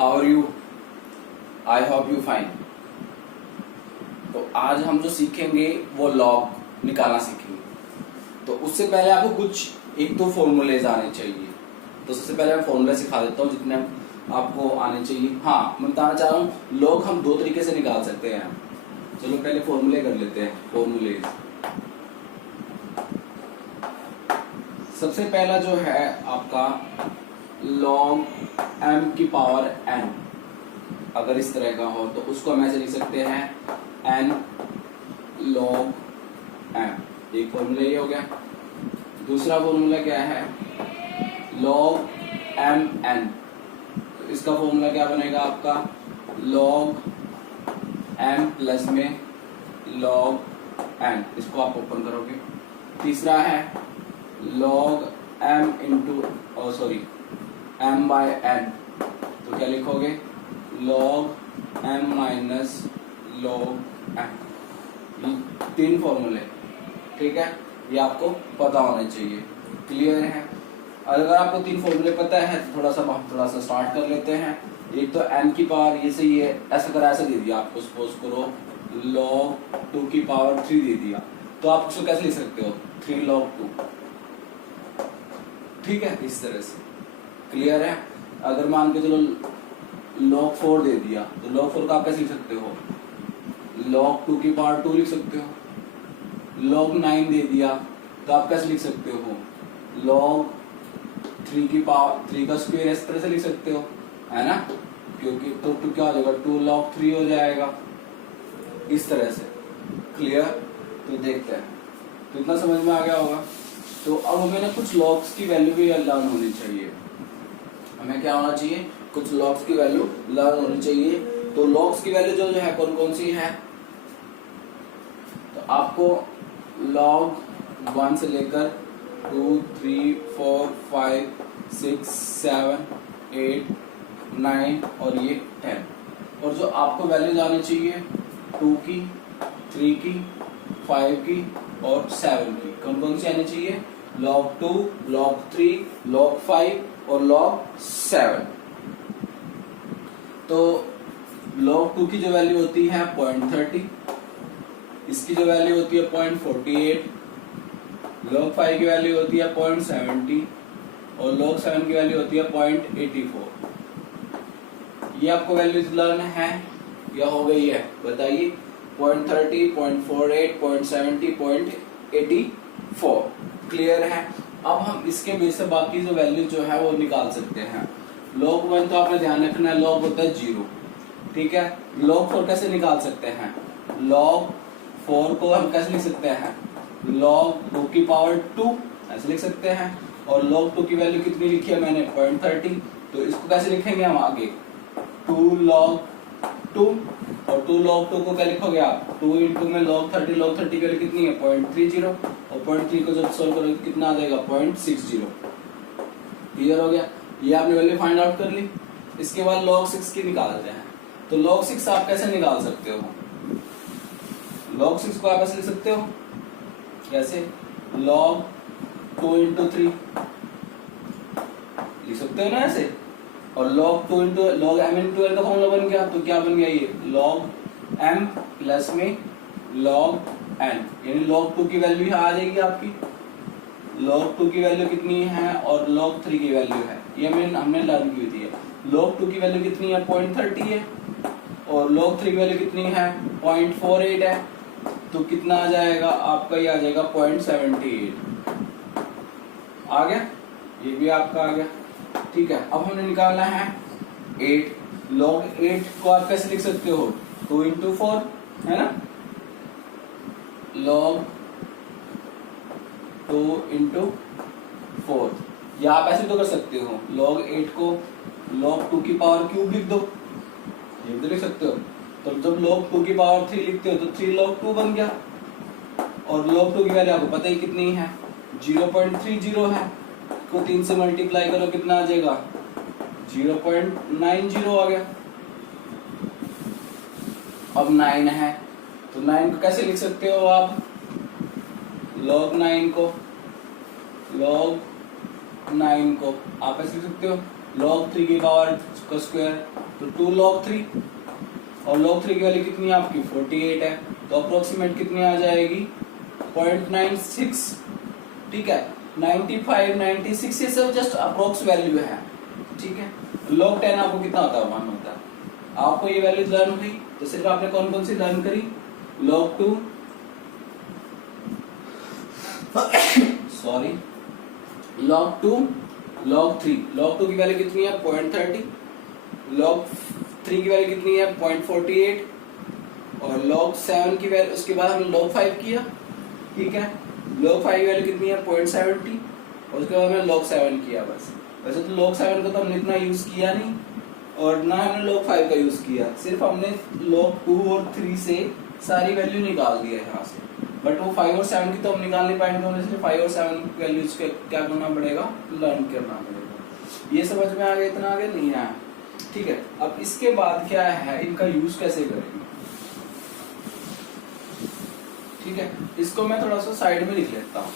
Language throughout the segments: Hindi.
How are you? I hope you fine. तो आज हम जो सीखेंगे वो लॉग निकालना सीखेंगे। तो उससे पहले आपको कुछ एक तो फॉर्मूलेज आने चाहिए। तो सबसे पहले मैं फॉर्मूला सिखा देता हूँ जितने आपको आने चाहिए। हाँ, मैं बताना चाह रहा हूँ लॉग हम दो तरीके से निकाल सकते हैं। चलो पहले फॉर्मूले कर लेते हैं। फॉर्मूलेज सबसे पहला जो है आपका log m की पावर n, अगर इस तरह का हो तो उसको हम ऐसे लिख सकते हैं n log m। एक फॉर्मूला ये हो गया। दूसरा फॉर्मूला क्या है? log m n। तो इसका फॉर्मूला क्या बनेगा आपका? log m प्लस में log n। इसको आप ओपन करोगे। तीसरा है log m into m by n। तो क्या लिखोगे? log m minus log m। ये तीन फॉर्मूले, ठीक है, ये आपको पता होने चाहिए। क्लियर है? अगर आपको तीन फॉर्मूले पता है तो थोड़ा सा स्टार्ट कर लेते हैं। एक तो n की पावर ये से ये ऐसा दे दिया आपको, सपोज करो log 2 की पावर 3 दे दिया, तो आप उसको कैसे लिख सकते हो? 3 log 2, ठीक है, इस तरह से। क्लियर है? अगर मान के चलो log 4 दे दिया तो log 4 का आप कैसे लिख सकते हो? log 2 की पावर 2 लिख सकते हो। log 9 दे दिया तो आप कैसे लिख सकते हो? log 3 की पावर 3 का स्क्वायर इस तरह से लिख सकते हो, है ना? क्योंकि तो क्या हो जाएगा? 2 log 3 हो जाएगा, इस तरह से। क्लियर? तो देखते हैं, तो इतना समझ में आ गया होगा। तो अब हमें ना कुछ लॉग्स की वैल्यू भी लर्न होनी चाहिए। हमें क्या होना चाहिए? कुछ लॉग्स की वैल्यू लर्न होनी चाहिए। तो लॉग्स की वैल्यू जो है कौन कौन सी है? तो आपको log 1 से लेकर 2, 3, 4, 5, 6, 7, 8, 9 और ये 10। और जो आपको वैल्यू आनी चाहिए 2 की, 3 की, 5 की और 7 की। कौन कौन सी आनी चाहिए? log 2, log 3, log 5 और log 7। तो log 2 की जो वैल्यू होती है 0.30, इसकी जो वैल्यू होती है 0.48, log 5 की वैल्यू होती है 0.70 और log 7 की वैल्यू होती है 0.84। ये आपको वैल्यूज लर्न है या हो गई है? बताइए। 0.30, 0.48, 0.70, 0.84। क्लियर है? अब हम इसके बेस से बाकी जो वैल्यू जो है वो निकाल सकते हैं। log 1 तो आपने ध्यान रखना है, log होता है 0, ठीक है। log 4 कैसे निकाल सकते हैं? log 4 को हम कैसे लिख सकते हैं? log 2 की पावर 2 ऐसे लिख सकते हैं। और log 2 की वैल्यू कितनी लिखी है मैंने? 0.30। तो इसको कैसे लिखेंगे हम आगे? 2 log 2 और 2 log 2 को क्या लिखोगे आप? 2 इंटू में log 30 की वैल्यू कितनी है? 0.30 और 0.3 को जब सोल्व करोगे कितना आ जाएगा? 0.60। क्लियर हो गया? ये आपने वैल्यू फाइंड आउट कर ली। इसके बाद log 6 की निकालते हैं। तो log 6 आप कैसे निकाल सकते हो? log 6 को आप ऐसे लिख सकते हो, कैसे? log 2 इंटू 3 लिख सकते हो ना ऐसे। और log 2 into log m into l का फॉर्मूला बन गया। तो क्या बन गया ये? log m प्लस में log n, यानी log 2 की वैल्यू आ जाएगी आपकी। log 2 की वैल्यू कितनी है और log 3 की वैल्यू है, ये हमने लर्न की थी। log 2 की वैल्यू कितनी है? 0.30 है और log 3 की वैल्यू कितनी है? 0.48 है। तो कितना आ जाएगा आपका? ये आ जाएगा 0.78। आ गया? ये भी आपका आ गया, ठीक है। अब हमने निकालना है 8। log 8 को आप कैसे लिख सकते हो? 2 इंटू 4, है ना? log 2 इंटू 4, या आप ऐसे तो कर सकते हो, log 8 को log 2 की पावर क्यूब लिख दो, ये भी तो लिख सकते हो। तो जब log 2 की पावर 3 लिखते हो तो 3 log 2 बन गया। और log 2 की वैल्यू आपको पता ही कितनी है? 0.30 है। को 3 से मल्टीप्लाई करो कितना आ जाएगा? 0.90 आ गया। अब 9 है तो 9 को कैसे लिख सकते हो आप? log 9 को आप ऐसे लिख सकते हो log 3 की पावर का स्क्वायर तो 2 log 3 और log 3 की वैल्यू कितनी है आपकी 48 है, तो अप्रोक्सीमेट कितनी आ जाएगी 0.96। ठीक है, 95 96 ये सब जस्ट अप्रोक्स वैल्यू है। ठीक है, log 10 आपको कितना होता है 1 होता है। आपको ये वैल्यू लर्न हुई तो सिर्फ आपने कौन कौन सी लर्न करी, log 2 sorry log 2 log 3, log 2 की वैल्यू कितनी है 0.30, log 3 की वैल्यू कितनी है 0.48 और log 7 की वैल्यू, उसके बाद हमने log 5 किया। ठीक है, log 5 की वैल्यू कितनी है 0.70 और उसके बाद हमने log 7 किया। बस वैसे तो log 7 को तो हमने इतना यूज किया नहीं और ना हमने log 5 का यूज किया, सिर्फ हमने log 2 और 3 से सारी वैल्यू निकाल दी है यहाँ से। बट वो 5 और 7 की तो हम निकाल नहीं पाएंगे, हमें सिर्फ 5 और 7 वैल्यूज के क्या करना पड़ेगा, लर्न करना पड़ेगा। ये समझ में आ गया, इतना आगे नहीं आया। ठीक है, अब इसके बाद क्या है, इनका यूज कैसे करेंगे। ठीक है, इसको मैं थोड़ा सा साइड में लिख लेता हूँ,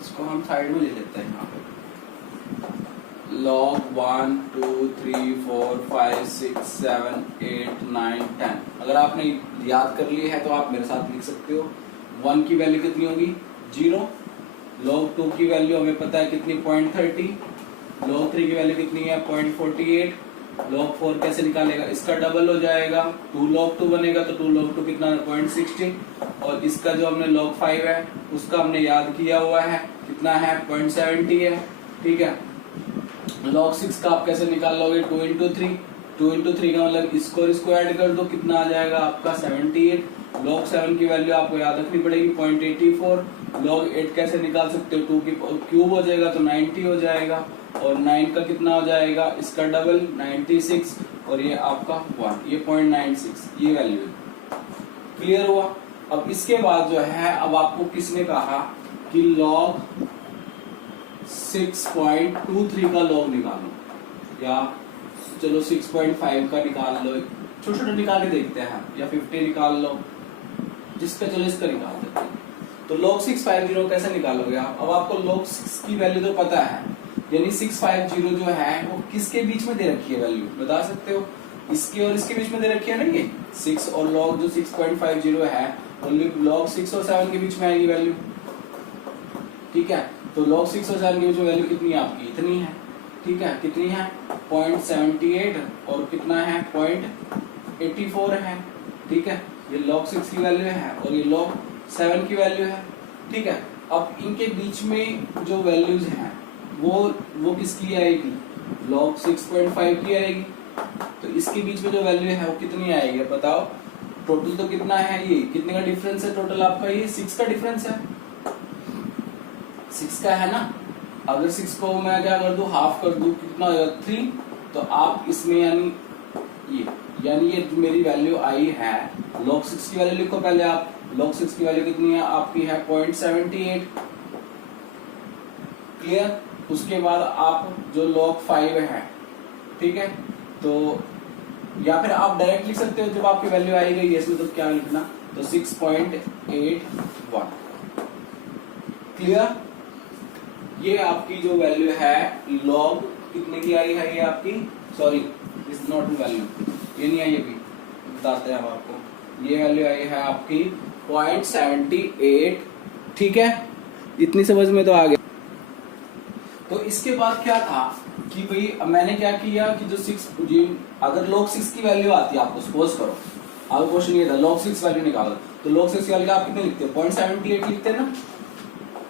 इसको हम साइड में लिख लेते हैं यहाँ पे log 1 2 3 4 5 6 7 8 9 10। अगर आपने याद कर ली है तो आप मेरे साथ लिख सकते हो। 1 की वैल्यू कितनी होगी 0, log 2 की वैल्यू हमें पता है कितनी 0.30, log 3 की वैल्यू कितनी है 0.48, log 4 कैसे निकालेगा, इसका डबल हो जाएगा 2 log 2 बनेगा, तो 2 log 2 कितना है 0.60 और इसका जो हमने log 5 है उसका हमने याद किया हुआ है कितना है 0.70 है। ठीक है, log 6 का आप कैसे निकाल लोगे 2 into 3, 2 into 3 का मतलब इसको ऐड कर दो, कितना आ जाएगा आपका 78। log 7 की वैल्यू आपको याद रखनी पड़ेगी 0.84। log 8 कैसे निकाल सकते हो, 2 की क्यूब हो जाएगा तो 90 हो जाएगा और 9 का कितना हो जाएगा, इसका डबल 96 और ये आपका 1, ये 0.96 ये वैल्यू है। क्लियर हुआ। अब इसके बाद जो है, अब आपको किसने कहा कि log 6.23 का log निकालो, या चलो 6.5 का निकाल लो, छोटे छोटे निकाल के देखते हैं, या 50 निकाल लो, जिसका चलो इसका निकाल देते हैं। तो log 650 कैसे निकालोगे आप। अब आपको log 6 की वैल्यू तो पता है, यानी 650 जो है वो किसके बीच में दे रखी है वैल्यू बता सकते हो, इसके और इसके बीच में दे रखी है ना, ये 6 और log जो 6.50 है log 6 और 7 के बीच में आएगी वैल्यू। ठीक है, तो log 6 और 7 के बीच में वैल्यू कितनी है आपकी, इतनी है। ठीक है, कितनी है 0.78 और कितना है 0.84 है। ठीक है, ये log 6 की वैल्यू है और ये log 7 की वैल्यू है। ठीक है, अब इनके बीच में जो वैल्यूज हैं वो किसकी आएगी, log 6.5 की आएगी। तो इसके बीच में जो वैल्यू है वो कितनी आएगी बताओ। टोटल तो कितना है, ये कितने का डिफरेंस है टोटल आपका, ये 6 का डिफरेंस है, 6 का है ना। अगर 6 को मैं क्या कर दूं, हाफ कर दूं, कितना हो जाएगा 3। तो आप इसमें यानी ये मेरी वैल्यू आई है, log 6 की वैल्यू लिखो पहले आप। log 6 की वैल्यू कितनी है आपकी है 0.78। क्लियर। उसके बाद आप जो log 5 है, ठीक है, तो या फिर आप डायरेक्ट लिख सकते हो जब आपकी वैल्यू आई गई है इसमें, तो क्या लिखना, तो 6.81। क्लियर। ये आपकी जो वैल्यू है log कितने की आई है, ये आपकी सॉरी इज नॉट वैल्यू, ये नहीं आई, अभी बताते हैं हम आपको। ये वैल्यू आई है आपकी 0.78। ठीक है, इतनी समझ में तो आ गया। तो इसके बाद क्या था कि भाई अब मैंने क्या किया कि जो 6 अगर log 6 की वैल्यू आती है आपको, सपोज करो आपको क्वेश्चन ये था log 6 वैल्यू निकालो, तो log 6 की वैल्यू आप कितने लिखते हो 0.78 लिखते हैं ना,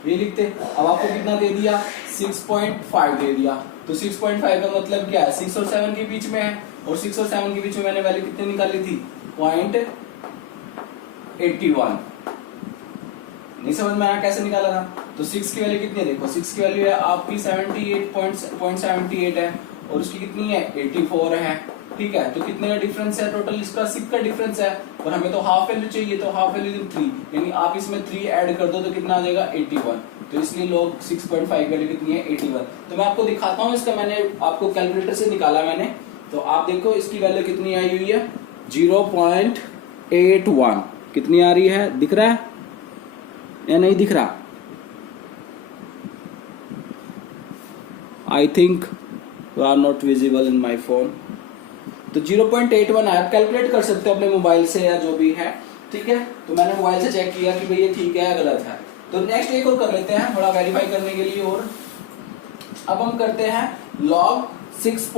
ये लिखते। अब आपको कितना दे दिया 6.5 दे दिया, तो 6.5 का मतलब क्या है 6 और 7 के बीच में है, और 6 और 7 के बीच में मैंने वैल्यू कितनी निकाली थी 0.81। नहीं समझ में आया कैसे निकाला था। तो 6 की वैल्यू कितनी है देखो, 6 की वैल्यू है आपकी 78.78 है और उसकी कितनी है 84 है। ठीक है, तो कितने का डिफरेंस है टोटल, इसका 6 का डिफरेंस है और हमें तो हाफ वैल्यू चाहिए, तो हाफ वैल्यू 3, यानी आप इसमें 3 ऐड कर दो तो कितना आ जाएगा 81। तो इसलिए log 6.5 वैल्यू कितनी है 81। तो मैं आपको दिखाता हूँ, इसका मैंने आपको कैलकुलेटर से निकाला मैंने, तो आप देखो इसकी वैल्यू कितनी आई हुई है 0.81। कितनी आ रही है, दिख रहा है या नहीं दिख रहा। I think are not visible in my phone. तो 0.81 आप कैलकुलेट कर सकते हो अपने मोबाइल से या जो भी है, ठीक है। तो मैंने मोबाइल से चेक किया कि भाई ये ठीक है या गलत है। तो नेक्स्ट एक और कर लेते हैं थोड़ा वेरीफाई करने के लिए। और अब हम करते हैं log 6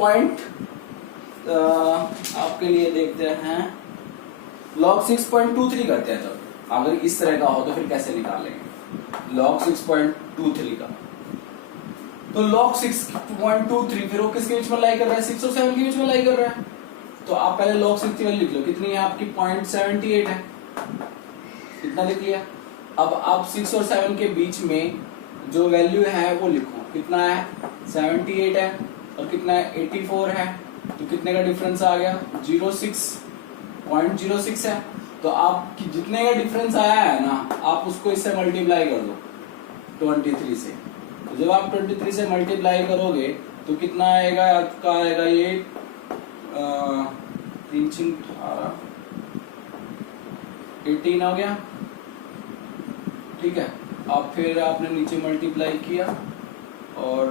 आपके लिए देखते हैं log 6.23 करते हैं। जब अगर इस तरह का हो तो फिर कैसे निकालेंगे log 6.23 का। तो log 6.23 फिर वो किसके बीच में लाई कर रहा है, 6 और 7 के बीच में लाई कर रहा है। तो आप पहले log 6 की वैल्यू लिख लो, कितनी है आपकी 0.78 है, कितना लिख लिया। अब आप 6 और 7 के बीच में जो वैल्यू है वो लिखो, कितना है 78 है और कितना है 84 है। तो कितने का डिफरेंस आ गया 0.06 है। तो आप जितने का डिफरेंस आया है ना, आप उसको इससे मल्टीप्लाई कर दो 23 से। तो जब आप 23 से मल्टीप्लाई करोगे तो कितना आएगा आपका, आएगा ये 18 हो गया, ठीक है। अब फिर आपने नीचे मल्टीप्लाई किया और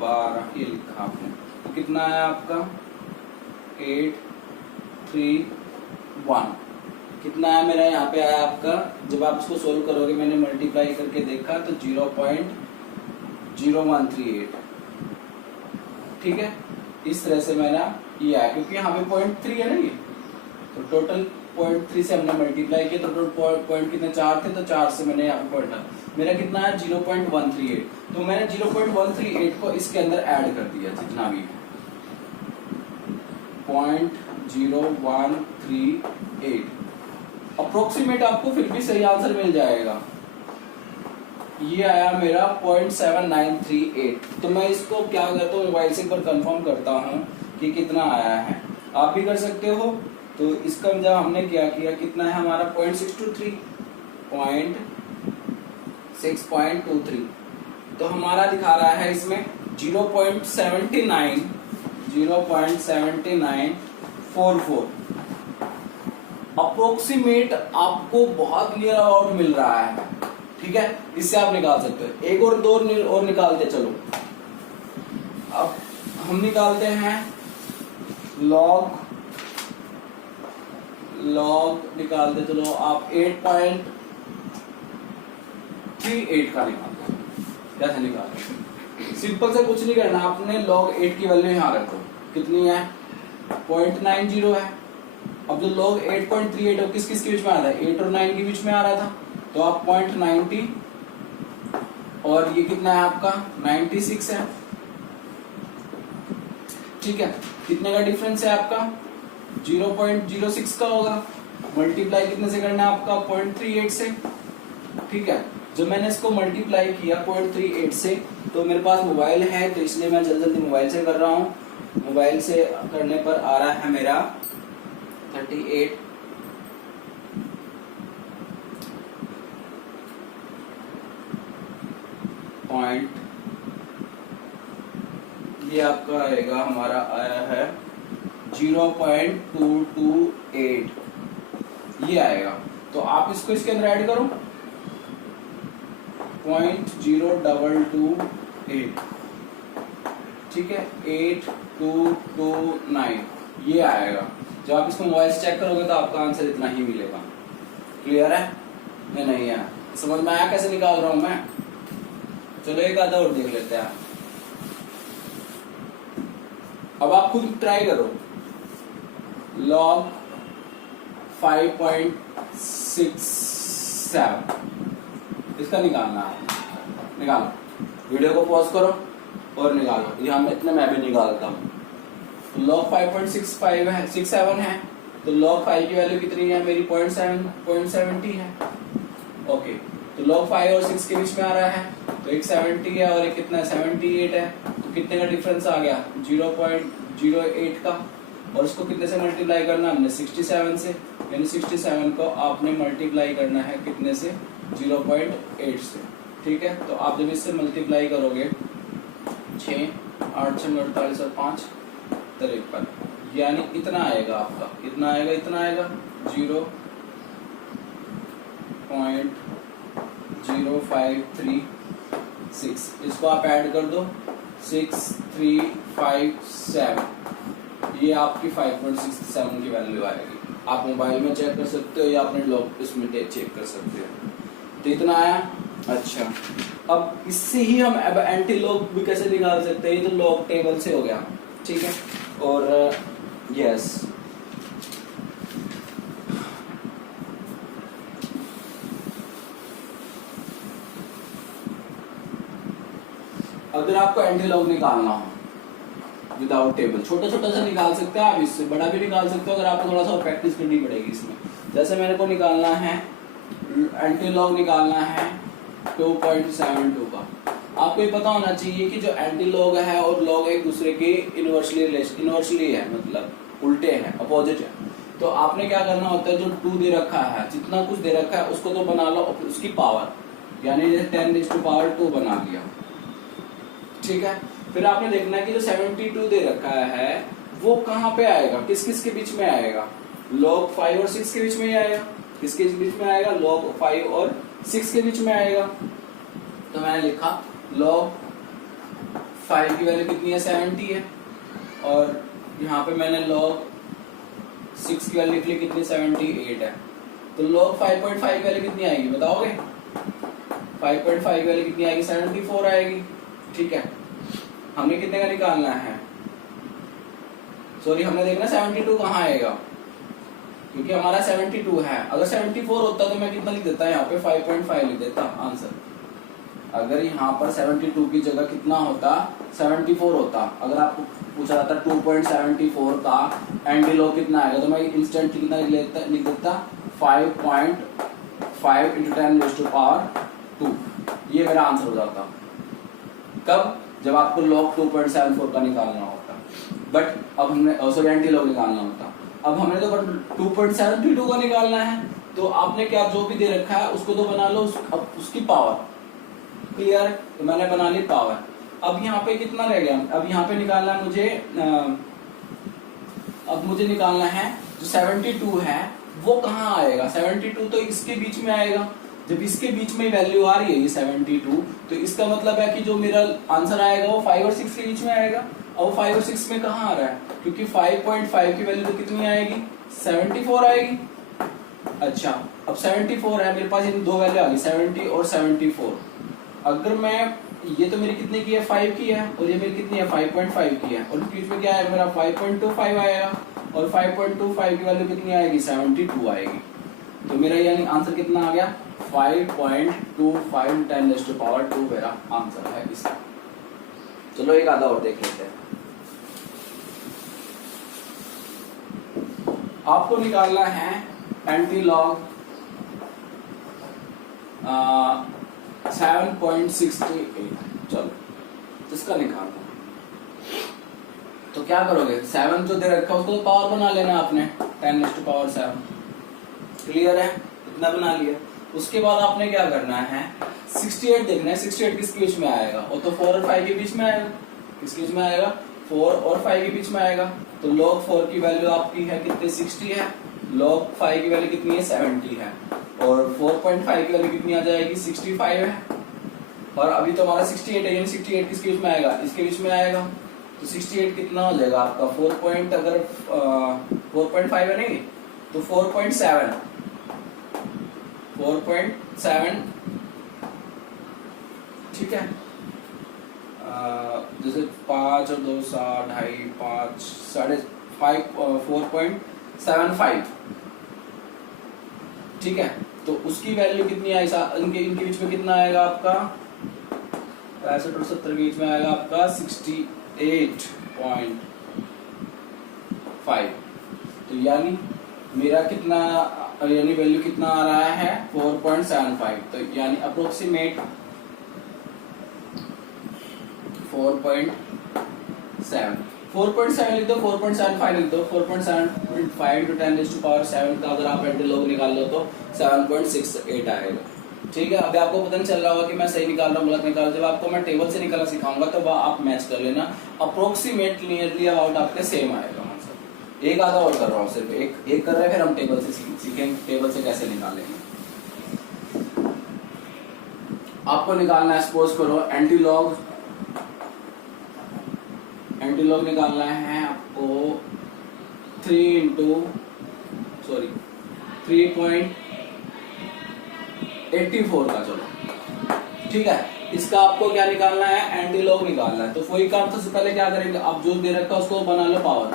12 ये लिखा आपने, तो कितना है आपका 831। कितना है मेरा यहाँ पे आया आपका, जब आप इसको सोल्व करोगे, मैंने मल्टीप्लाई करके देखा तो 0.0138, ठीक है। इस तरह से मेरा ये आया, क्योंकि यहाँ पे 0.3 है ना ये, तो टोटल 0.3 से हमने मल्टीप्लाई किया। तो टोटल पॉइंट कितने 4 थे, तो 4 से मैंने यहाँ पे पॉइंट मेरा कितना है 0.138। तो मैंने 0.138 को इसके अंदर ऐड कर दिया, जितना भी 0.0138 अप्रोक्सीमेट आपको फिर भी सही आंसर मिल जाएगा। ये आया मेरा 0.7938। तो मैं इसको क्या करता हूँ, मोबाइल से एक बार कंफर्म करता हूँ कि कितना आया है, आप भी कर सकते हो। तो इसका जब हमने क्या किया, कितना है हमारा 0.623 तो हमारा दिखा रहा है इसमें 0.7944 अप्रोक्सीमेट आपको बहुत नियर अबाउट मिल रहा है, ठीक है। इससे आप निकाल सकते हो। एक और दो और निकालते चलो। अब हम निकालते हैं log निकालते चलो आप 8.38 का निकालते। कैसे निकालते, सिंपल से कुछ नहीं करना, आपने log 8 की वैल्यू यहाँ रखो, कितनी है 0.90 है। अब जो log 8.38 है किस किस के बीच में आ रहा है, 8 और 9 के बीच में आ रहा था। तो आप 0.90 और ये कितना है आपका 96 है, ठीक है। कितने का डिफरेंस है आपका 0.06 का होगा। मल्टीप्लाई कितने से करना है आपका 0.38 से, ठीक है। जब मैंने इसको मल्टीप्लाई किया 0.38 से, तो मेरे पास मोबाइल है तो इसलिए मैं जल्दी जल्दी मोबाइल से कर रहा हूँ। मोबाइल से करने पर आ रहा है मेरा 38 पॉइंट, ये आपका आएगा, हमारा आया है 0.228 ये आएगा। तो आप इसको इसके अंदर ऐड करो 0.0228, ठीक है 8229 ये आएगा। जब आप इसको मोबाइल से चेक करोगे तो आपका आंसर इतना ही मिलेगा। क्लियर है या नहीं है, समझ में आया कैसे निकाल रहा हूं मैं। चलो एक आधा और देख लेते हैं। अब आप खुद ट्राई करो, log 5.67 इसका निकालना है। निकालो, वीडियो को पॉज करो और निकालो। यहाँ में इतने मैं भी निकालता हूँ। log 5.65 है, 67 है, तो log 5 की वैल्यू कितनी है मेरी 0.70 है। ओके, तो log 5 और 6 के बीच में आ रहा है, तो एक 70 है और एक कितना 78 है। तो कितने का डिफरेंस आ गया 0.08 का। और उसको कितने से मल्टीप्लाई करना हमने 67 से, यानी 67 को आपने मल्टीप्लाई करना है कितने से 0.8 से, ठीक है। तो आप जब इससे मल्टीप्लाई करोगे 6 8 6 48 और 5 53, यानी इतना आएगा आपका, इतना आएगा 0.0536। इसको आप ऐड कर दो 6357, ये आपकी 5.67 की वैल्यू आएगी। आप मोबाइल में चेक कर सकते हो या अपने लॉग इसमें चेक कर सकते हो। तो इतना आया। अच्छा, अब इससे ही हम अब एंटी लॉग भी कैसे निकाल सकते हैं, ये तो लॉग टेबल से हो गया, ठीक है। और यस, अगर आपको एंटी लॉग निकालना हो विदाउट टेबल, छोटा छोटा सा निकाल सकते हैं आप, इससे बड़ा भी निकाल सकते हो अगर आपको थोड़ा सा प्रैक्टिस करनी पड़ेगी इसमें। जैसे मेरे को निकालना है एंटी लॉग निकालना है 2.72 का। आपको ये पता होना चाहिए कि जो एंटी लॉग है और लॉग एक दूसरे के इनवर्सली है, मतलब उल्टे हैं, अपोजिट है। तो आपने क्या करना होता है, जो 2 दे रखा है, जितना कुछ दे रखा है उसको तो बना लो उसकी पावर, यानी 10⁻² बना लिया, ठीक है। फिर आपने देखना है कि जो 72 दे रखा है वो कहाँ पे आएगा, किस किस के बीच में आएगा, log 5 और 6 के बीच में ही आएगा। किसके बीच में आएगा, log 5 और 6 के बीच में आएगा। तो मैंने लिखा log 5 की वैल्यू कितनी है, 70 है, और यहाँ पे मैंने log 6 की वैल्यू लिख ली कितनी, 78 है। तो log 5.5 की वैल्यू कितनी आएगी बताओगे, 5.5 की वैल्यू कितनी आएगी, 74 आएगी, ठीक है। हमने कितने का निकालना है, सॉरी हमने देखना 72 कहाँ आएगा, क्योंकि हमारा 72 है। अगर 74 होता तो मैं कितना लिख देता, यहाँ पे 5.5 लिख देता आंसर। अगर यहाँ पर 72 की जगह कितना होता, 74 होता। अगर आपको पूछा जाता 2.74 का एंटी लॉग कितना आएगा, तो मैं इंस्टेंट कितना लिख देता 5.5 × 10⁻²। ये मेरा आंसर हो जाता। कब, जब आपको log 2.74 का निकालना होता, बट अब हमने सॉरी एंटी लॉग निकालना होता। अब हमने तो 2.72 का निकालना है, तो आपने क्या जो भी दे रखा है उसको तो बना लो अब उसकी पावर, क्लियर। तो मैंने बना ली पावर। अब यहाँ पे कितना रह गया, अब यहाँ पे निकालना है मुझे, अब मुझे निकालना है जो 72 है वो कहाँ आएगा। 72 तो इसके बीच में आएगा। जब इसके बीच में वैल्यू आ रही है ये 72, तो इसका मतलब है कि जो मेरा आंसर आएगा वो 5 और 6 के बीच में आएगा। और 5 और 6 में कहाँ आ रहा है, क्योंकि 5.5 की वैल्यू तो कितनी आएगी, 74 आएगी। अच्छा, अब 74 है मेरे पास, इन दो वैल्यू आ गई 70 और 74। अगर मैं, ये तो मेरी कितने की है, 5 की है, और ये मेरी कितनी है, 5.5 की है, और बीच में क्या है मेरा 5.25 आएगा, और 5.25 की वैल्यू कितनी आएगी, 72 आएगी। तो मेरा यानी आंसर कितना आ गया, 5.25 10⁻² मेरा आंसर है इसका। चलो एक आधा और देख लेते हैं। आपको निकालना है एंटी लॉग 7.68। चलो इसका निकालना है, तो क्या करोगे, 7 जो दे रखा है उसको तो पावर बना लेना आपने 10⁻7। क्लियर है, इतना बना लिया। उसके बाद आपने क्या करना है, 68 देखना है, 68 किसके बीच में आएगा, वो तो 4 और 5 के बीच में आएगा। किसके बीच में आएगा, 4 और 5 के बीच में आएगा। तो log 4 की वैल्यू आपकी है कितनी, 60 है। log 5 की वैल्यू कितनी है, 70 है। और 4.5 की वैल्यू कितनी आ जाएगी, 65 है। और अभी तो हमारा 68 है, यानी 68 किसके बीच में आएगा, इसके बीच में आएगा। तो 68 कितना हो जाएगा आपका, 4.5 है नहीं तो 4.7 ठीक है। जैसे 5 और 2 7 2.5 5 5.5 4.75 ठीक है। तो उसकी वैल्यू कितनी आई, इनके बीच में कितना आएगा आपका, 65 और 70 के बीच में आएगा आपका 68.5। तो यानी मेरा कितना, यानी वैल्यू कितना आ रहा है 4.75। तो यानी अप्रोक्सीमेट 4.7 लिख दो, 4.75 लिख दो। 4.75 × 10⁻7 का अगर आप एंटीलॉग निकाल लो तो 7.68 आएगा। ठीक है। अभी आपको पता नहीं चल रहा होगा कि मैं सही निकाल रहा हूँ गलत निकाल, जब आपको मैं टेबल से निकालना सिखाऊंगा तो वह आप मैच कर लेना। अप्रोक्सीमेट नियरली अबाउट आपके सेम आएगा आंसर। एक आधा और कर रहा हूँ, सिर्फ एक कर रहे हैं, फिर हम टेबल से सीखेंगे टेबल से कैसे निकालेंगे। आपको निकालना है, सपोज करो एंटीलॉग एंटी लॉग निकालना है आपको 3.84 का। चलो ठीक है, इसका आपको क्या निकालना है, एंटी लॉग निकालना है। तो वही काम सबसे पहले क्या करेंगे, आप जो दे रखा है उसको बना लो पावर,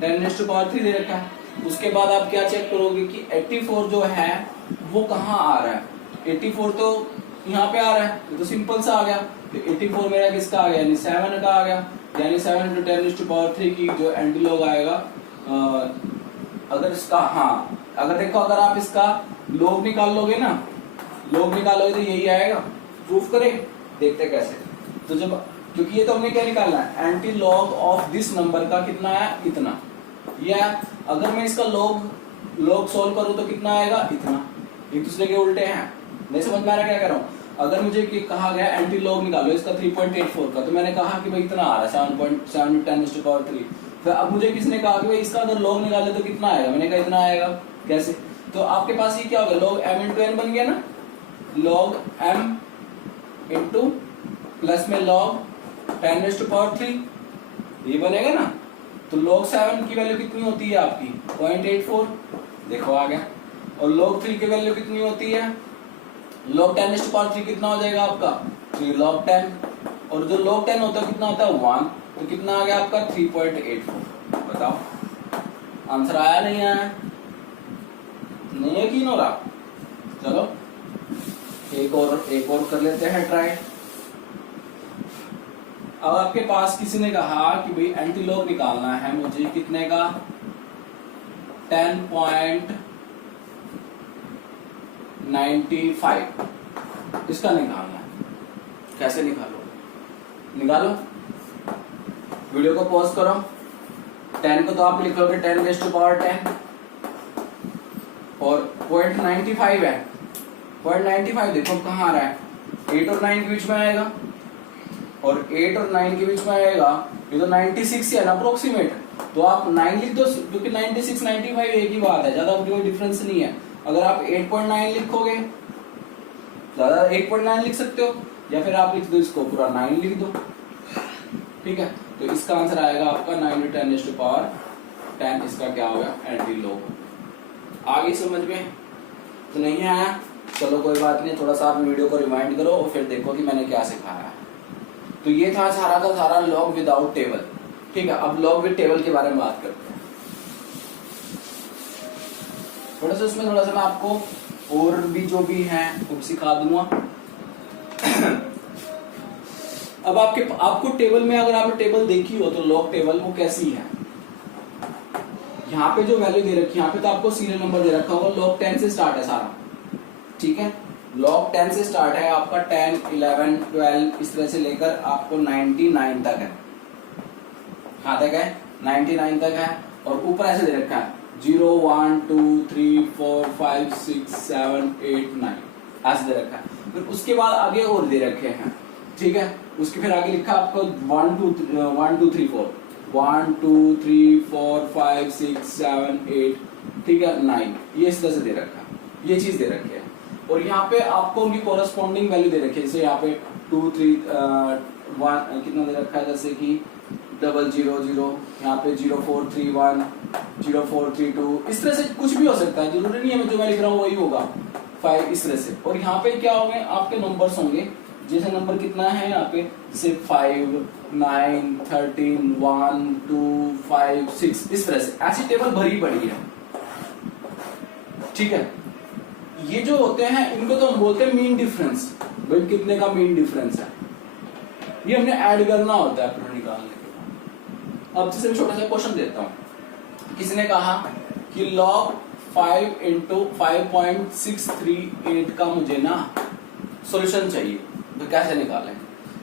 10⁻³ दे रखा है। उसके बाद आप क्या चेक करोगे कि 84 जो है वो कहाँ आ रहा है। 84 तो यहाँ पे आ रहा है, ये तो सिंपल सा आ गया। तो 84 मेरा किसका आ गया, यानी 7 का आ गया, यानी 7 × 10⁻³ की जो एंटी लॉग आएगा। अगर इसका अगर देखो, अगर आप इसका लॉग निकाल लोगे ना, लॉग निकालोगे तो यही आएगा। प्रूफ करें, देखते कैसे। तो जब, क्योंकि ये तो हमने क्या निकालना है, anti log of this number का कितना है, इतना। या अगर मैं इसका लॉग सॉल्व करूं तो कितना आएगा, इतना। एक दूसरे के उल्टे हैं, नहीं समझ में आ रहा क्या कह रहा हूं। अगर मुझे कहा गया एंटी लॉग निकालो इसका 3.84 का, तो मैंने कहा कि भाई इतना आ रहा है 7.7 × 10⁻³। फिर अब मुझे किसने कहा कि भाई इसका अगर लॉग निकाले तो कितना आएगा, मैंने कहा इतना आएगा। कैसे, तो आपके पास ये क्या हो गया, log m × n बन गया ना, log m इंटू प्लस में log 10⁻³ ये बनेगा ना। तो log 7 की वैल्यू कितनी होती है आपकी, 0.84, देखो आ गया। और log 3 की वैल्यू कितनी होती है, log 10⁻³ कितना हो जाएगा आपका, 3 log 10। और जो log 10 होता है कितना होता है, 1। तो कितना आ गया आपका, 3.84। बताओ आंसर आया नहीं आया, नहीं यकीन हो रहा। चलो एक और कर लेते हैं ट्राई। अब आपके पास किसी ने कहा कि भाई एंटी लॉग निकालना है मुझे कितने का, 10.95 इसका निकालना है। कैसे निकालो, वीडियो को पॉज करो। 10 को तो आप लिखोगे 10⁻10 और 0.95 है, 0.95 देखो कहाँ आ रहा है, 8 और 9 के बीच में आएगा। और 8 और 9 के बीच में आएगा, ये तो 96 है ना अप्रोक्सीमेट। तो आप 9 लिख दो, क्योंकि 96 95 एक ही बात है, ज्यादा कोई डिफरेंस नहीं है। अगर आप 8.9 लिखोगे, ज्यादा 8.9 लिख सकते हो, या फिर आप लिख दो इसको पूरा 9 लिख दो, ठीक है। तो इसका आंसर आएगा आपका 9 × 10⁻10। इसका क्या होगा, एंटी लॉग। आगे समझ में तो नहीं आया, चलो कोई बात नहीं, थोड़ा सा आप वीडियो को रिवाइंड करो और फिर देखो कि मैंने क्या सिखाया है। तो ये था सारा का सारा लॉग विदाउट टेबल, ठीक है। अब लॉग विद टेबल के बारे में बात करते हैं। थोड़ा सा उसमें मैं आपको और भी जो भी है वो सिखा दूंगा। अब आपको टेबल में, अगर आपने टेबल देखी हो तो लॉग टेबल वो कैसी है, यहाँ पे जो वैल्यू दे रखी है, यहाँ पे तो आपको सीरियल नंबर दे रखा होगा, log 10 से स्टार्ट है सारा, ठीक है। log 10 से स्टार्ट है आपका, 10 11 12 इस तरह से लेकर आपको 99 तक है। कहाँ तक है, 99 तक है। और ऊपर ऐसे दे रखा है 0 1 2 3 4 5 6 7 8 9 ऐसे दे रखा है। फिर उसके बाद आगे और दे रखे हैं, ठीक है। उसके फिर आगे लिखा आपको 1 2 3 4 1 2 3 4 5 6 7 8, ठीक है, 9, ये इस तरह से दे रखा है, ये चीज दे रखी है। और यहाँ पे आपको उनकी कोरस्पॉन्डिंग वैल्यू दे रखी है, जैसे यहाँ पे 2 3 1 कितना दे रखा है, जैसे कि 000, यहाँ पे 0431 0432, इस तरह से कुछ भी हो सकता है, जरूरी नहीं है जो मैं लिख रहा हूँ वही होगा, 5 इस तरह से। और यहाँ पे क्या होंगे आपके नंबर्स होंगे, जैसे नंबर कितना है यहाँ पे, जैसे 5 9 13 1 2 5 6 इस तरह से, ऐसी टेबल भरी पड़ी है, ठीक है। ये जो होते हैं इनको तो हम बोलते हैं मीन डिफरेंस, भाई कितने का मीन डिफरेंस है, ये हमने ऐड करना होता है अपना निकालने के बाद। अब जैसे मैं छोटा सा क्वेश्चन देता हूँ, किसी ने कहा कि log 5 × 5.638 का मुझे ना सॉल्यूशन चाहिए, तो कैसे निकालें।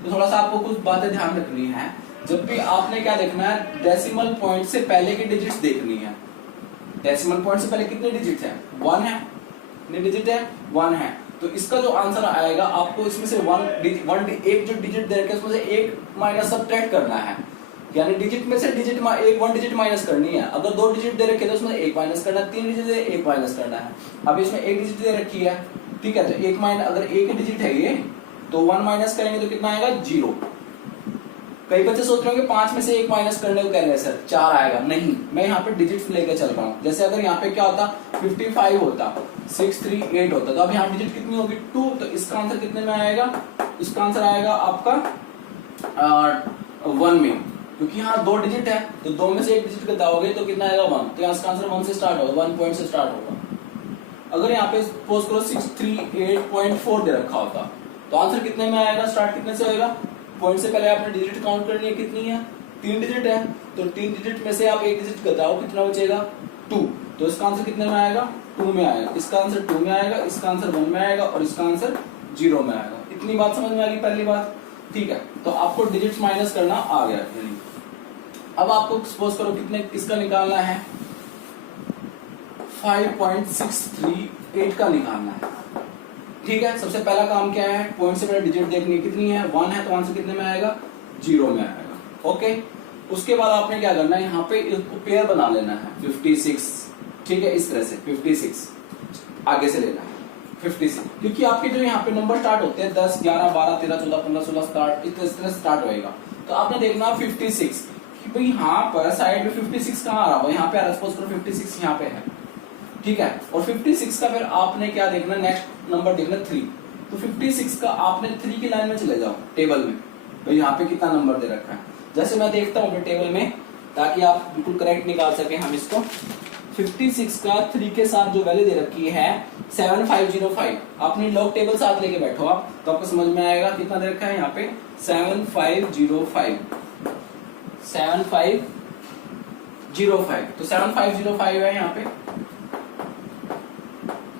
तो थोड़ा सा आपको कुछ बातें ध्यान रखनी है। जब भी आपने क्या देखना है, डेसिमल पॉइंट से पहले की डिजिट्स देखनी है। डेसिमल पॉइंट से पहले कितने डिजिट है, 1 है, कितने डिजिट है, 1 है। तो इसका जो आंसर आएगा, आपको इसमें से एक जो डिजिट दे रखे उसमें से एक माइनस सब्ट्रैक्ट करना है, यानी डिजिट में से वन डिजिट माइनस करनी है। अगर 2 डिजिट दे रखे तो उसमें 1 माइनस करना है, 3 डिजिट दे 1 माइनस करना है। अब इसमें 1 डिजिट दे रखी है, ठीक है, तो 1 माइनस, अगर एक डिजिट है ये, तो 1 माइनस करेंगे तो कितना आएगा, 0। कई बच्चे सोच रहे होंगे 5 में से 1 माइनस करने को कह रहे हैं सर 4 आएगा, नहीं, मैं यहाँ पे डिजिट्स लेके चल रहा हूँ। जैसे अगर यहाँ पे क्या होता 55 होता, 6 3 8 होता, तो अब यहाँ डिजिट कितनी होगी 2, तो इसका आंसर कितने में आएगा, इसका आंसर आएगा आपका 1 में, क्योंकि यहाँ 2 डिजिट है तो 2 में से 1 डिजिट घटाओगे तो कितना आएगा 1, तो यहाँ इसका आंसर 1 से स्टार्ट होगा, 1 पॉइंट से स्टार्ट होगा। अगर यहाँ पे सपोज करो 638.4 दे रखा होता तो आंसर कितने में आएगा, स्टार्ट कितने से होएगा, पॉइंट से पहले आपने डिजिट काउंट करनी है, कितनी है 3 डिजिट है, तो 3 डिजिट में से आप 1 डिजिट घटाओ कितना बचेगा 2, तो इसका आंसर कितने में आएगा 2 में आएगा, इसका आंसर 2 में आएगा, इसका आंसर 1 में आएगा और इसका आंसर 0 में आएगा। इतनी बात समझ में आ गई पहली बात, ठीक है। तो आपको डिजिट्स माइनस करना आ गया। अब आपको सपोज करो कितने किसका निकालना है, 5.638 का निकालना है, ठीक है। सबसे पहला काम क्या है, पॉइंट से पहले डिजिट देखनी है, कितनी है 1 है, तो आंसर कितने में आएगा 0 में आएगा, ओके। उसके बाद आपने क्या करना है, यहाँ पे इसको पेयर बना लेना है 56, ठीक है, इस तरह से 56 आगे से लेना है 56, क्योंकि आपके जो यहाँ पे नंबर स्टार्ट होते हैं 10 11 12 13 14 15 16 स्टार्ट इस तरह स्टार्ट होएगा, तो आपने देखना 56 कि भाई यहाँ पर साइड में 56 कहाँ आ रहा है, यहाँ पे सपोज करो 56 यहाँ पे है, ठीक है। और 56 का फिर आपने क्या देखना, नेक्स्ट नंबर देखना 3, तो 56 का आपने 3 की लाइन में चले जाओ टेबल में, तो यहाँ पे कितना नंबर दे रखा है, जैसे मैं देखता हूँ टेबल में ताकि आप बिल्कुल करेक्ट निकाल सके हम इसको। 56 का 3 के साथ जो वैल्यू दे रखी है 7505, आपने लॉग टेबल साथ लेके बैठो आप, तो आपको समझ में आएगा कितना दे रखा है यहाँ पे 7505, 7505, तो 7505 है यहाँ पे,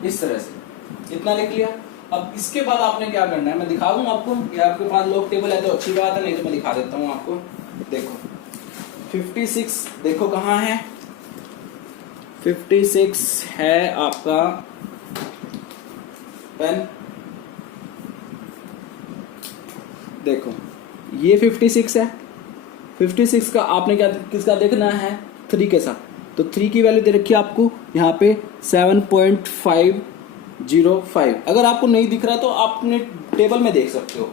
इस तरह से इतना लिख लिया। अब इसके बाद आपने क्या करना है, मैं दिखा दूं आपको, या आपके पास लॉग टेबल है तो अच्छी बात है, नहीं तो मैं दिखा देता हूं आपको। देखो 56 देखो कहाँ है, 56 है आपका पेन, देखो ये 56 है, 56 का आपने क्या किसका देखना है 3 के साथ, तो 3 की वैल्यू दे रखी है आपको यहाँ पे 7.505। अगर आपको नहीं दिख रहा तो आप अपने टेबल में देख सकते हो,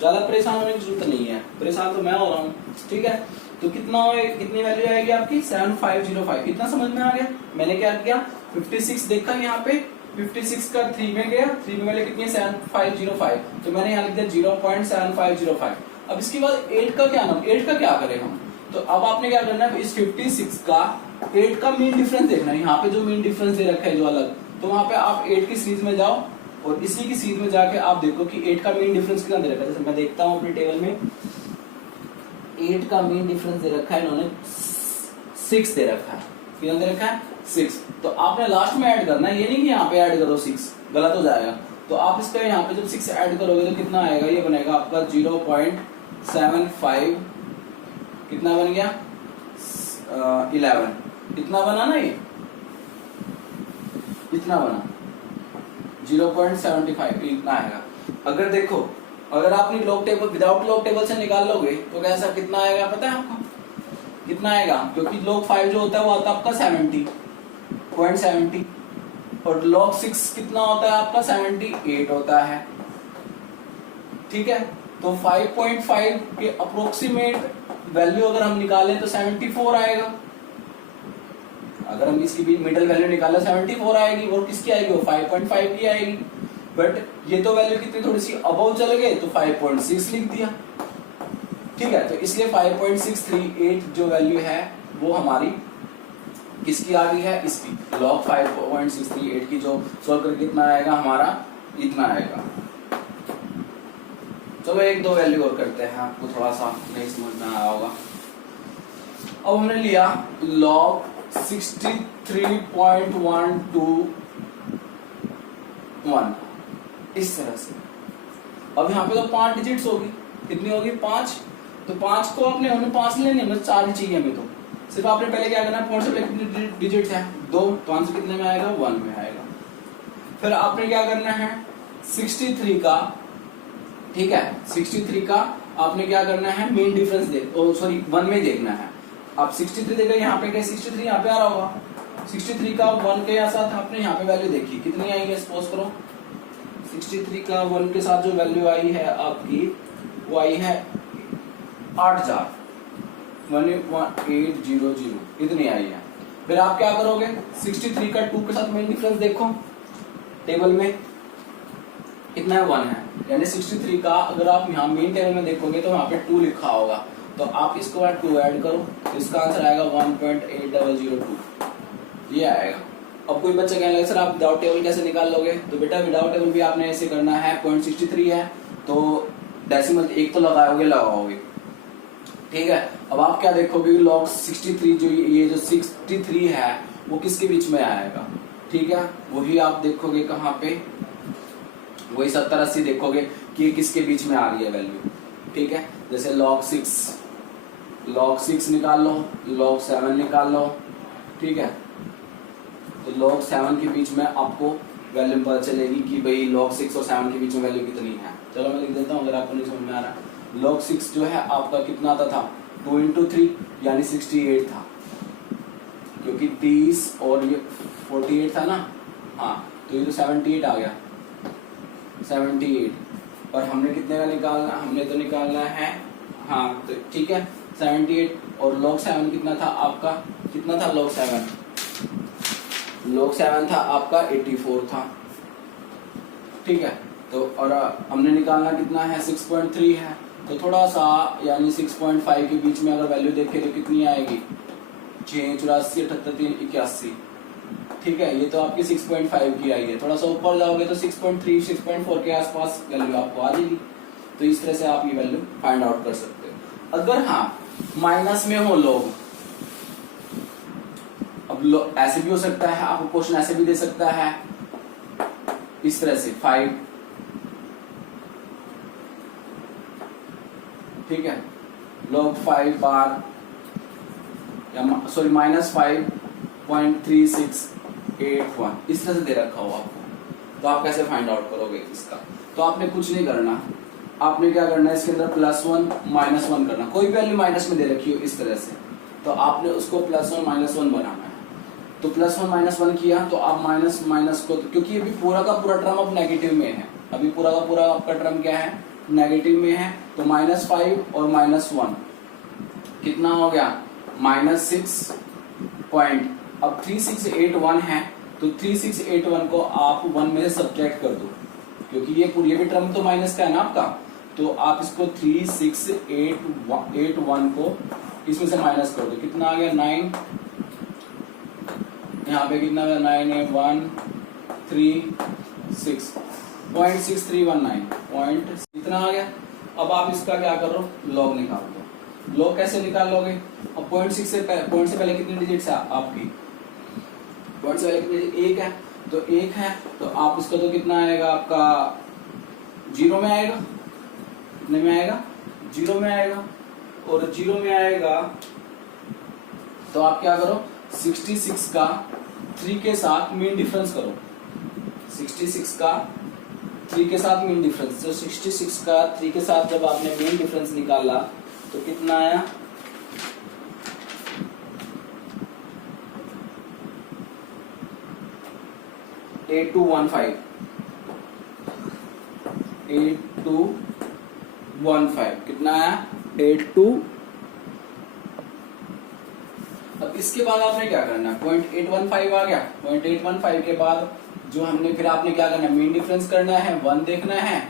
ज्यादा परेशान होने की जरूरत नहीं है, परेशान तो मैं हो रहा हूँ, ठीक है। तो कितनी वैल्यू आएगी आपकी 7505, कितना समझ में आ गया। मैंने क्या किया 56 देखा यहाँ पे, 56 का 3 में गया, 3 में वैल्यू कितनी है 7505, तो मैंने यहाँ लिख दिया 0.7505। अब इसके बाद 8 का क्या नाम, 8 का क्या करें हम, तो अब आपने क्या करना है, इस 56 का 8 का मीन डिफरेंस देखना है, यहाँ पे जो मीन डिफरेंस दे रखा है जो अलग, तो वहां पे आप 8 की सीरीज में जाओ और इसी की सीरीज में जाके आप देखो कि 8 का मीन डिफरेंस कितना दे रखा है। जैसे मैं देखता हूँ अपने टेबल में 8 का मीन डिफरेंस दे रखा है इन्होंने 6 दे रखा है, कितना दे रखा है 6, तो आपने लास्ट में ऐड करना है, ये नहीं कि यहाँ पे ऐड करो 6, गलत हो जाएगा। तो आप इसका यहाँ पे जब 6 ऐड करोगे तो कितना आएगा, ये बनेगा आपका 0.75, कितना बन गया 11, इतना बना ना, ये इतना बना 0.75 इतना आएगा। अगर देखो अगर आपने log table without log table से निकाल लोगे तो कैसा कितना आएगा पता है आपको, कितना आएगा, क्योंकि log 5 जो होता है वो आता है आपका 70.70 और log 6 कितना होता है आपका 78 होता है, ठीक है। तो 5.5 के अप्रोक्सीमेट वैल्यू अगर हम निकालें तो 74 आएगा, अगर हम इसकी भी मिडिल वैल्यू निकालें 74 आएगी, और किसकी आएगी वो 5.5 की आएगी, बट ये तो वैल्यू कितनी थोड़ी सी अबव चले गए तो 5.6 लिख दिया, ठीक है। तो इसलिए 5.638 जो वैल्यू है वो हमारी किसकी आ गई है, इसकी log 5.638 की, जो सोल्व करके कितना आएगा हमारा, इतना आएगा। चलो एक दो वैल्यू और करते हैं, आपको थोड़ा सा नहीं समझ में आया होगा। अब हमने लिया log 63.121 इस तरह से। अब यहाँ पे तो 5 डिजिट्स होगी, कितनी होगी 5, तो 5 को आपने हमें 5 लेने मतलब 4 ही चाहिए हमें, तो सिर्फ आपने पहले क्या करना है, पॉइंट से पहले कितने डिजिट्स है 2, तो आंसर कितने में आएगा 1 में आएगा। फिर आपने क्या करना है 63 का, ठीक है, 63 का आपने क्या करना है मेन डिफरेंस देख, सॉरी 1 में देखना है। आप 63 देखा यहाँ पे क्या 63 यहाँ पे आ रहा होगा, 63 का 1 के साथ आपने यहाँ पे वैल्यू देखी कितनी आई है, सपोज करो 63 का 1 के साथ जो वैल्यू आई है आपकी वो आई है 8000 11800 इतनी आई है। फिर आप क्या करोगे, 63 का 2 के साथ मेन डिफरेंस देखो टेबल में कितना है, 1 है, यानी 63 का अगर आप यहाँ मेन टेबल में देखोगे तो वहाँ पे 2 लिखा होगा, तो आप इसको बाद 2 ऐड करो, इसका आंसर आएगा 1.8002 ये आएगा। अब कोई बच्चा कहने लगे सर आप विदाउट टेबल कैसे निकाल लोगे, तो बेटा विदाउट टेबल भी आपने ऐसे करना है, 0.63 है तो डेसिमल एक तो लगाओगे, ठीक है। अब आप क्या देखोगे, log 63 जो ये जो 63 है वो किसके बीच में आएगा, ठीक है, वही आप देखोगे कहाँ पे, वही 70-80 देखोगे कि ये किसके बीच में आ रही है वैल्यू, ठीक है। जैसे log 6 निकाल लो, log 7 निकाल लो, ठीक है, तो log 7 के बीच में आपको वैल्यू पता चलेगी कि भाई log 6 और 7 के बीच में वैल्यू कितनी है। चलो मैं लिख देता हूँ अगर आपको नहीं समझ में आ रहा। log 6 जो है आपका कितना आता था, 2 into 3 यानी 68 था, क्योंकि 30 और ये 48 था ना, हाँ तो ये तो 78 आ गया, 78। और हमने कितने का निकालना, हमने तो निकालना है, हाँ तो ठीक है 78। और log 7 कितना था आपका, कितना था log 7 था आपका 84 था, ठीक है। तो और हमने निकालना कितना है, 6.3 है, तो थोड़ा सा यानी 6.5 के बीच में अगर वैल्यू देखें तो कितनी आएगी, 6, 84, 78, 3, 81, ठीक है। ये तो आपकी 6.5 की आई है, थोड़ा सा ऊपर जाओगे तो 6.3, 6.4 के आसपास वैल्यू आपको आ जाएगी। तो इस तरह से आप ये वैल्यू फाइंड आउट कर सकते हो। अगर हाँ माइनस में हो लोग, अब ऐसे भी हो सकता है, आपको क्वेश्चन ऐसे भी दे सकता है इस तरह से 5, ठीक है, log 5 बार या सॉरी -5.3681 इस तरह से दे रखा हो आपको, तो आप कैसे फाइंड आउट करोगे इसका। तो आपने कुछ नहीं करना, आपने क्या करना है, इसके अंदर +1 -1 करना, कोई भी वैल्यू माइनस में दे रखी हो इस तरह से, तो आपने उसको +1 -1 बनाना है। तो +1 -1 किया तो आप माइनस को, क्योंकि ये भी पूरा का पूरा टर्म अब नेगेटिव में है, अभी पूरा का पूरा आपका टर्म क्या है, नेगेटिव में है, तो -5 और -1 कितना हो गया, -6 पॉइंट। अब 3681 है तो 3681 को आप 1 में से सब्ट्रैक्ट कर दो, क्योंकि ये पूरी भी टर्म तो माइनस का है ना आपका, तो आप इसको 3681 को इसमें से माइनस कर दो, कितना आ गया 9, यहाँ पे कितना 9,8,1,3,6.6319 इतना आ गया। अब आप इसका क्या करो, लॉग निकाल दो। लॉग कैसे निकाल लोगे, अब पॉइंट से पहले कितनी डिजिट्स है आपकी, पॉइंट से पहले कितनी, 1 है, तो 1 है तो आप इसका तो कितना आएगा आपका, 0 में आएगा, कितने में आएगा, 0 में आएगा, और 0 में आएगा तो आप क्या करो, 66 का 3 के साथ मीन डिफरेंस करो, 66 का 3 के साथ मीन डिफरेंस, तो 66 का 3 के साथ जब आपने मीन डिफरेंस निकाला तो कितना आया, 8215 कितना आया 82। अब इसके बाद आपने क्या करना है, 0.815 आ गया, 0.815 के बाद जो हमने फिर आपने क्या करना है, मीन डिफरेंस करना है, 1 देखना है,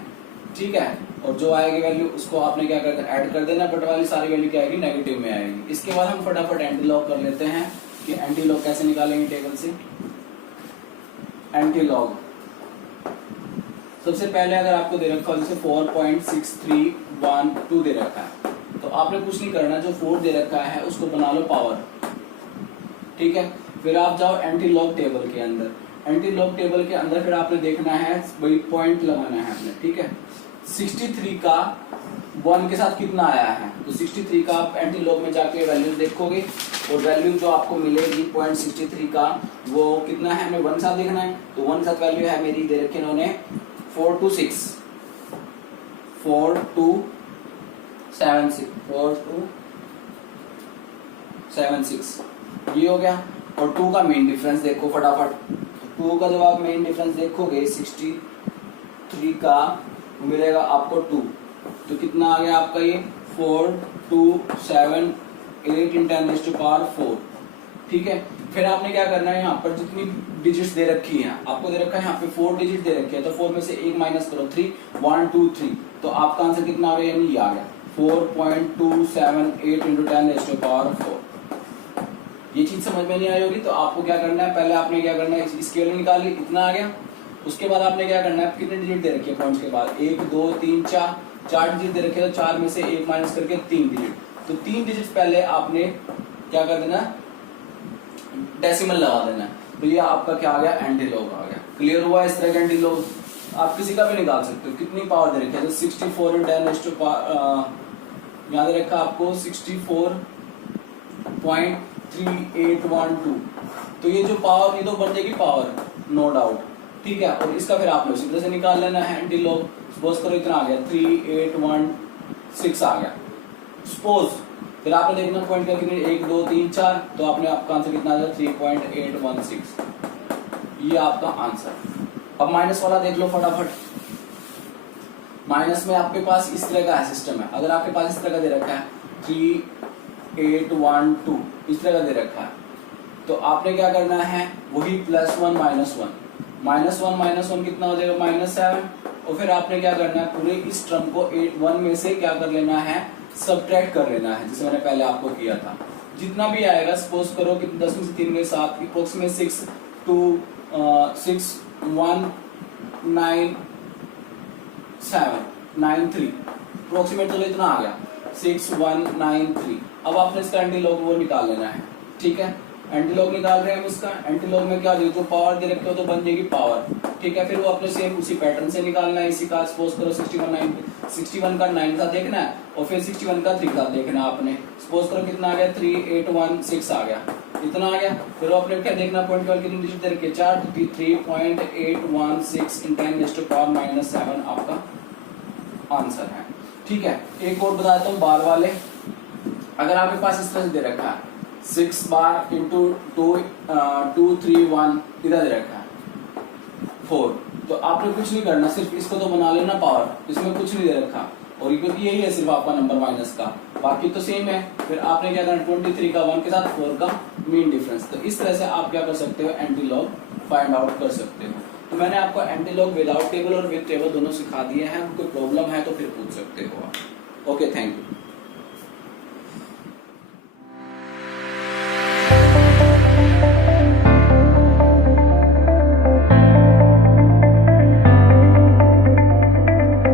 ठीक है, और जो आएगी वैल्यू उसको आपने क्या करना है, ऐड कर देना, बट वाली सारी वैल्यू क्या आएगी, नेगेटिव में आएगी। इसके बाद हम फटाफट एंटी लॉग कर लेते हैं कि एंटी लॉग कैसे निकालेंगे टेबल से। एंटी लॉग सबसे पहले अगर आपको दे रखा हो जैसे 4.6312 दे रखा है, तो आपने कुछ नहीं करना, जो 4 दे रखा है उसको बना लो पावर, ठीक है। फिर आप जाओ एंटी लॉग टेबल के अंदर, एंटी लॉग टेबल के अंदर फिर आपने देखना है, वही पॉइंट लगाना है आपने, ठीक है। 63 का 1 के साथ कितना आया है, तो 63 का आप एंटी लॉग में जाके वैल्यू देखोगे, और वैल्यू जो आपको मिलेगी 0.63 का वो कितना है, हमें 1 के साथ देखना है, तो 1 के साथ वैल्यू है मेरी दे रखी इन्होंने 4276 ये हो गया। और 2 का मेन डिफरेंस देखो फटाफट, 2 का जब आप मेन डिफरेंस देखोगे 63 का मिलेगा आपको 2, तो कितना आ गया आपका ये 0.4278 × 10⁴, ठीक है। फिर आपने क्या करना है, यहाँ पर जितनी डिजिट्स दे रखी हैं, आपको दे रखा है यहाँ पे 4 डिजिट दे रखी है, तो 4 में से 1 माइनस करो, 3, 1 2 3, तो आपका आंसर कितना आ गया, यानी ये आ गया 4.278 × 10⁴। ये चीज समझ में नहीं आई होगी, तो आपको क्या करना है, पहले आपने क्या करना है, इसकी वैल्यू निकाल ली, इतना आ गया। उसके बाद आपने क्या करना है, कितने डिजिट दे रखे हैं पॉइंट्स के बाद, 1 2 3 4 डिजिट दे रखे, तो 4 में से 1 माइनस करके 3 डिजिट, तो 3 डिजिट पहले आपने क्या कर देना है, डेसिमल लगा देना है। तो ये आपका क्या आ गया, एंटीलॉग आ गया। क्लियर हुआ? इस तरह का एंटीलॉग आप किसी का भी निकाल सकते हो। कितनी पावर दे रखी है, तो 64 × 10⁻, यहाँ दे रखा आपको 64.3812, तो ये जो पावर, ये तो बन जाएगी पावर, नो डाउट, ठीक है। और इसका फिर आपने उसी तरह से निकाल लेना है एंटीलॉग। सपोज करो इतना आ गया 3816 आ गया सपोज, फिर आपने देखना पॉइंट का कितने, 1 2 3 4, तो आपने आपका आंसर कितना आ जाए 3.816, ये आपका आंसर। अब माइनस वाला देख लो फटाफट। माइनस में आपके पास इस तरह का सिस्टम है, अगर आपके पास इस तरह का दे रखा है 3812, इस तरह का दे रखा है, तो आपने क्या करना है, वही +1 -1, -1 कितना हो जाएगा, -7, और फिर आपने क्या करना है, पूरे इस टर्म को 1 में से क्या कर लेना है, सब्ट्रैक्ट कर लेना है, जैसे मैंने पहले आपको किया था। जितना भी आएगा, सपोज करो कि 10 में से 3 में 7, अप्रोक्सीमेट 6193, अप्रोक्सीमेट तो इतना आ गया 6193। अब आपने इसका एंटीलॉग वो निकाल लेना है, ठीक है। एंटीलॉग निकाल रहे हैं हम इसका, एंटीलॉग में क्या जो पावर दे रखे हो तो बन जाएगी पावर, ठीक है। फिर वो अपने सेम उसी पैटर्न से निकालना है, इसी का सपोज करो 61 का 9 का देखना है, और फिर 61 का 3 का देखना है आपने। सपोज करो कितना आ गया, 3816 आ गया, इतना आ गया। फिर आपने क्या देखना, पॉइंट के कितनी डिजिट दे रखे, 4, 3.816 × 10⁻⁻7 आपका आंसर है, ठीक है। एक और बताता हूँ बार वाले। अगर आपके पास इस तरह से दे रखा है 6 बार × 231, इधर दे रखा है 4, तो आपने कुछ नहीं करना, सिर्फ इसको तो बना लेना पावर, इसमें कुछ नहीं दे रखा, और क्योंकि यही है सिर्फ आपका नंबर माइनस का, बाकी तो सेम है। फिर आपने क्या करना, 23 का 1 के साथ 4 का मीन डिफरेंस, तो इस तरह से आप क्या कर सकते हो, एंटीलॉग फाइंड आउट कर सकते हो। तो मैंने आपको एंटीलॉग विदाउट टेबल और विद टेबल दोनों सिखा दिए हैं। कोई प्रॉब्लम है तो फिर पूछ सकते हो आप। Okay, thank you.